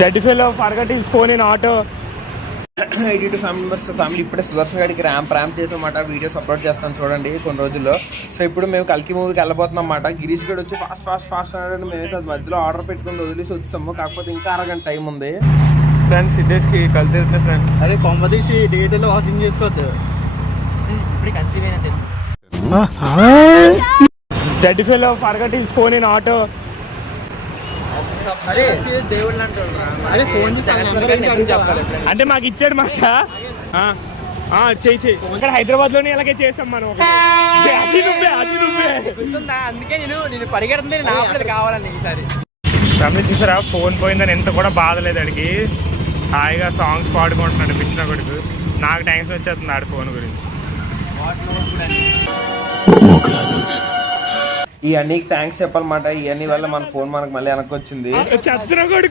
జడ్డిఫేలో forgot his phone in auto. 82 family members family ఇప్పుడే సుదర్శన్ గారికి ramp చేసామన్నమాట. వీడియోస్ అప్లోడ్ చేస్తాను చూడండి కొన్ని రోజుల్లో. సో ఇప్పుడు మేము కల్కి మూవీకి వెళ్ళబోతున్నాం అన్నమాట. గిరీష్ గడ్ వచ్చి ఫాస్ట్ అన్నాడు. మేమైతే అది మధ్యలో ఆర్డర్ పెట్టుకుని వదిలేసి వచ్చాము. కాకపోతే ఇంకా అరగంట టైం ఉంది. ఫ్రెండ్స్ సిద్ధేష్కి కలిసి ఫ్రెండ్స్ అదే కొంప తీసి డేట్లో వాకింగ్ చేసుకోవద్దు. ఇప్పుడు కన్సీవ్ అయినా తెలుసు. జడ్డిఫేలో forgot his phone in auto. దేవుళ్ళు అదే ఫోన్ అంటే మాకు ఇచ్చాడు మాట. చెయ్యి ఇక్కడ హైదరాబాద్ లోనే ఇలాగే చేసాం మనం. అది నువ్వే అందుకే నేను పరిగెడుతుంది నా కావాలని ఈసారి. ఫ్యామిలీ చూసారా ఫోన్ పోయిందని ఎంత కూడా బాధ లేదు. అడిగి హాయిగా సాంగ్స్ పాడుకుంటున్నాడు పిచ్చిన కొడుకు. నాకు టెన్షన్ వచ్చేస్తుంది ఆడి ఫోన్ గురించి. ఇవన్నీ థ్యాంక్స్ చెప్పాలన్నమాట. ఇవన్నీ వల్ల మన ఫోన్ మనకు మళ్ళీ వెనక్కి వచ్చింది. చెత్తన కొడుకు